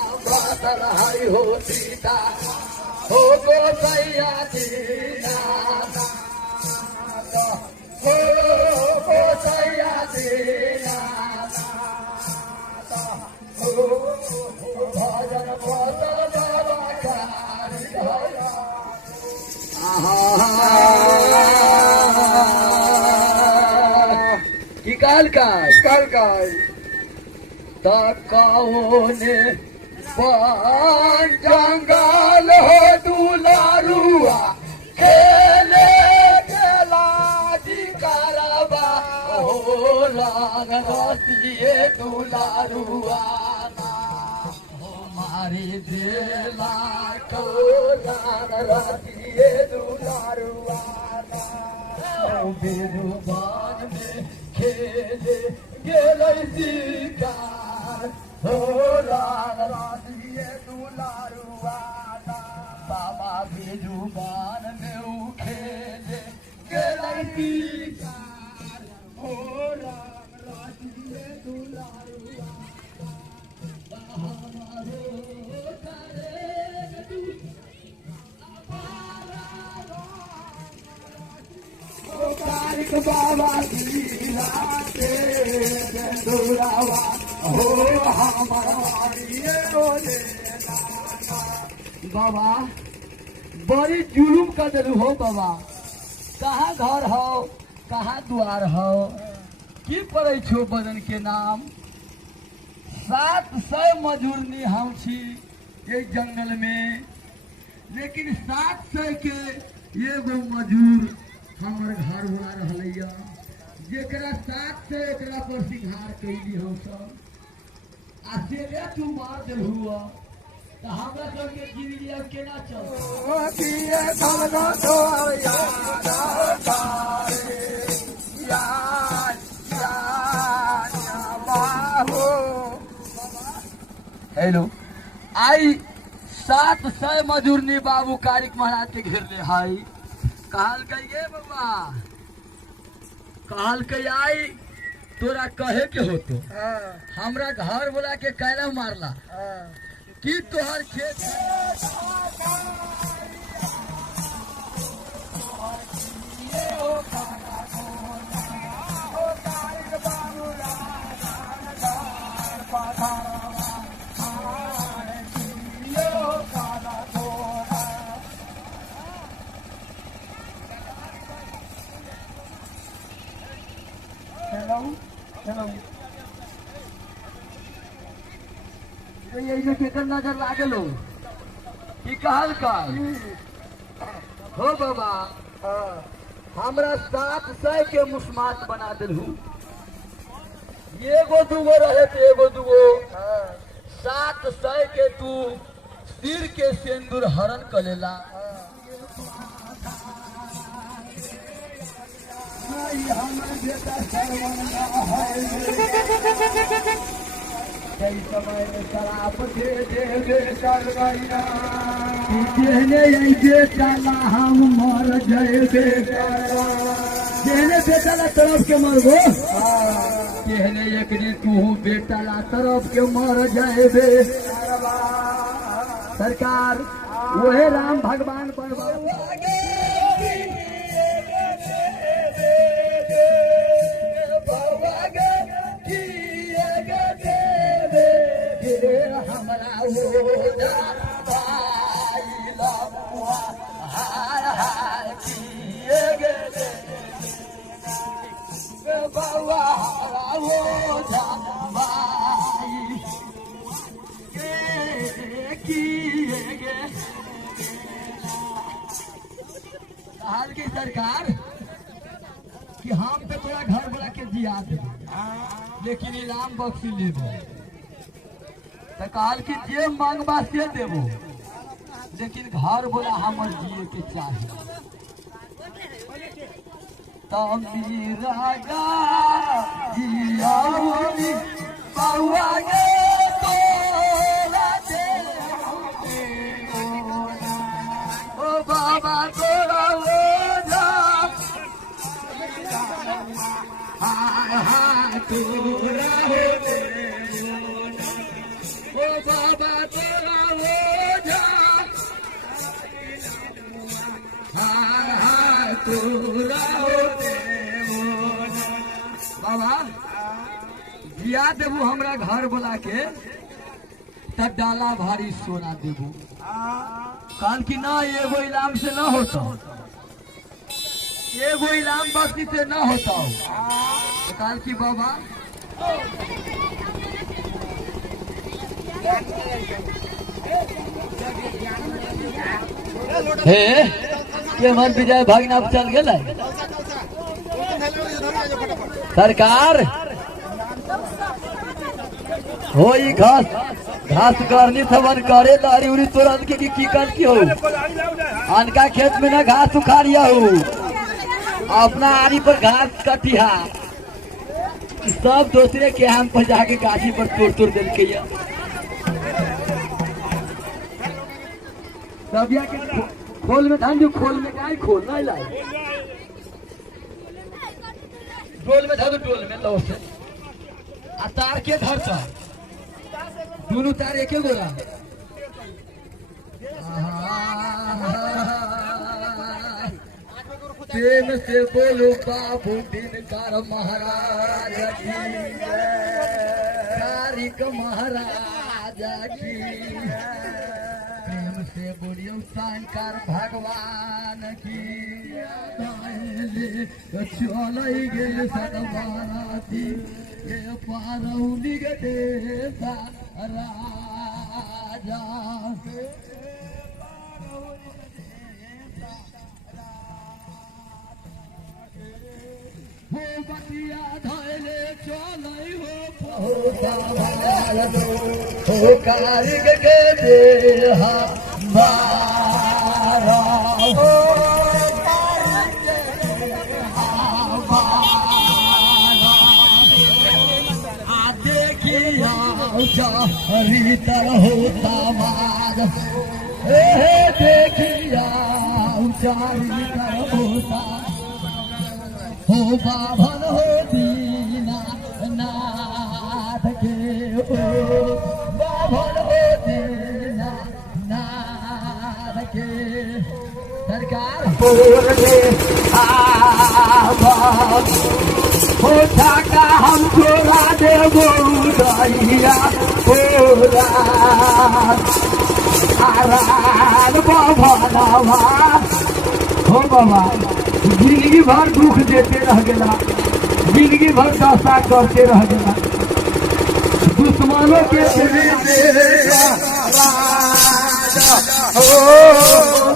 हरि हो सीता हो गोसैया दीनानाथ हो गोसैया दीनानाथ हो भजन फसल बाबा कारी भया की काल काय तकाओने पान जंगल हो दुलारुआ खेले गेला जिकारबा हो लाग रतिए दुलारुआ हमारी दिला को लाग रतिए दुलारुआ बिरुबान में खेले गेलै शिकार हो लाग रतिए दुलारुआ बाबा बिरुबान में उ खेले गेलै शिकार हो लाग रतिए दुलारुआ बाबा दुरावा हो बाबा बड़ी जुलूम कर दिलू हो बाबा। कहाँ घर हो कहाँ द्वार हो की पड़े छो बदन के नाम 700 मजूरनी हम छी ये जंगल में, लेकिन 700 के एगो मजूर हमर घर हुआ रहलैया जेकरा 700 एकरा पर सिंहार कैली हम सब आ से तू मार दे हुआ तो हमरा सब के जिंदगी अब केना चल ओ किए धमनो तो याद तारे या बाहो। हेलो आई 700 मजूरनी बाबू कारिक महाराज के घेर ले हाई कहल कहिए बाबा कहल कही आई तोरा कहे के होतो हमरा घर बोला के कैला मारला कि तोहर खेत यही केकर नजर लागल हो कि कहल का हो बाबा हमरा 700 के मुस्मात बना दिलहू एगो दूगो रहे तो एगो दूगो 700 के तू सिर के सिंदूर हरण कलेला कई समय में शराब दे दे चल गईना जेहने ऐसे चला हम मर जाएबे जेहने बेटला तरफ के मरबो जेहने एक दिन तू बेटला तरफ के मर जाएबे सरकार वही राम भगवान पर हमरा हो जा हार हार किए गे बाबा हो जा किए गे हाल की सरकार कि हम पे तोरा घर बना के जिया दे लेकिन इनाम बख्शी लेबो तो कहल कि जे मांगबा से देबो लेकिन घर बोला हमर जिए के चाहिए तब रागा जियावनी बउआ गे तोरा दे ओ बाबा तोरा हो जा हाय तोरा हो ओ बाबा तोरा हो जा हाय तोरा हो बाबा जिया देबू हमरा घर बोला के तब डाला भारी सोना देबू कहल कि ना एगो इलाम से न होता एगो इलाम बख्शी से न होता तो कहल कि बाबा हे के मन विजय भागना चल गेलै सरकार हो घास करनी थवन करे लारी उरी तुरंत के की कर की हो अनका खेत में ना घास उखाड़िया हो अपना आरी पर घास कटिया सब दूसरे के हम पर जाके गाछी पर तोड़ दिल के खोल में धान जो खोल में काय खोल नहीं लाई डोल में धर डोल में लो से आ तार के धर सा दोनों तार एक गोला प्रेम से बोलो बाबू दिनकर महाराज की तारिक महाराज की प्रेम से बोलियो शंकर भगवान की चल गे सदवाराती ये पारौली गे देसा राजा हो बतिया धैले चलै हो कारिग के देहा मारा हो रीतर होता मार देखिया रीतर होता हो बाभन हो दीना नाथ के हो बाभन हो दीना नाथ के सरकार बोल दे हो ढाका हम छोड़ा देबो भैया होला आरान भवनवा हो बाबा जिंदगी भर दुख देते रह गया, जिंदगी भर दशा करते रह गया, दुश्मनों के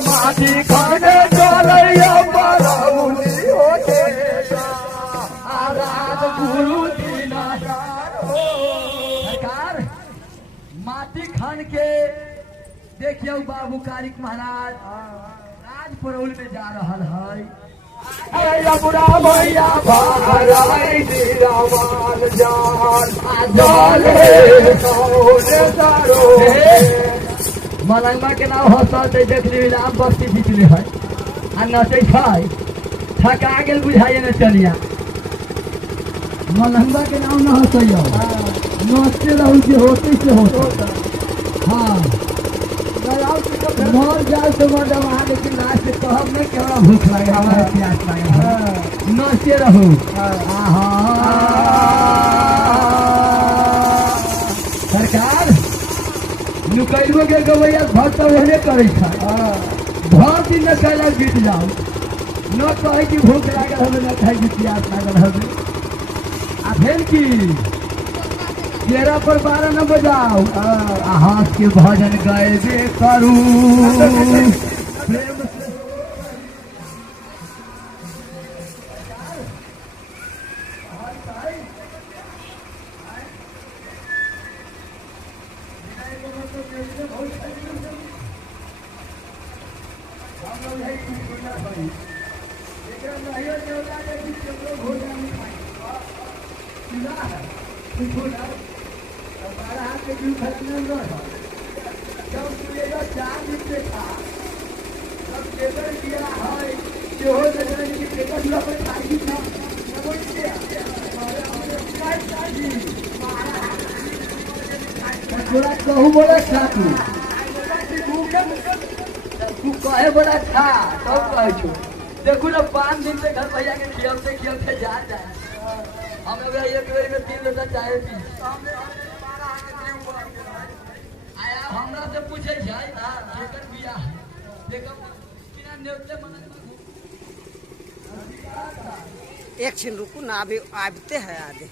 माटी खाने चलैया बरौनी होते आराध गुरु सरकार माटी खान के देखिए बाबू कारिक महाराज राजपरौल में जा रहा है। मलंगा के नाम हंसल देख ली राम बस्ती जीतले है आ नचे थका गेल बुझाइए न चलिया मलंगा के नाम न हंसैया नचते रहू जे होते से होता हाँ मर जाए तो मर वहाँ लेकिन लास्ट कहब नहीं कि हमारा भूख लगे हमारा प्यास लगे नचते रहू सरकार नुकैलो के गवैया भक्त ओहने करे भर दिन न कैला बीत जाओ न कहे कि भूख लागल हमें न कहे कि प्यास लागल हमें आ फिर की तेरा पर 12 न बजाओ हाथ के भजन गाए करू प्रेम कहू बोला था तू कहे बोला था तब कहे छो देखू ना 5 दिन से घर भैया के खियौते जा जाए हम एक बेर में 3 लोटा चाय पी आया हमरा से पूछे जाए ना केकर बियाह देखब बिना नेवते मन एक छिन रुकू ना अभी आते हैं आधे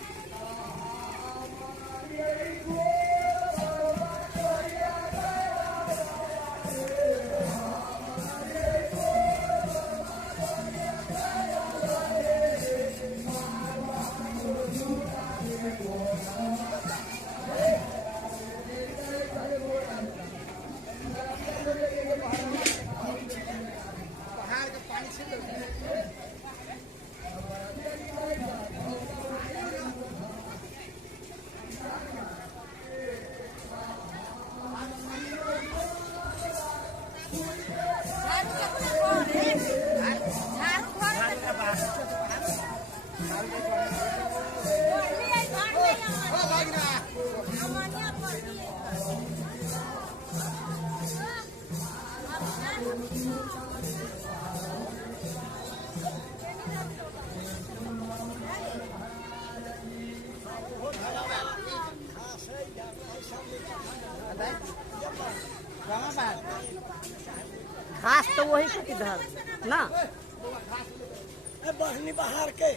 घास तो वही किधर ना बहनी बाहर के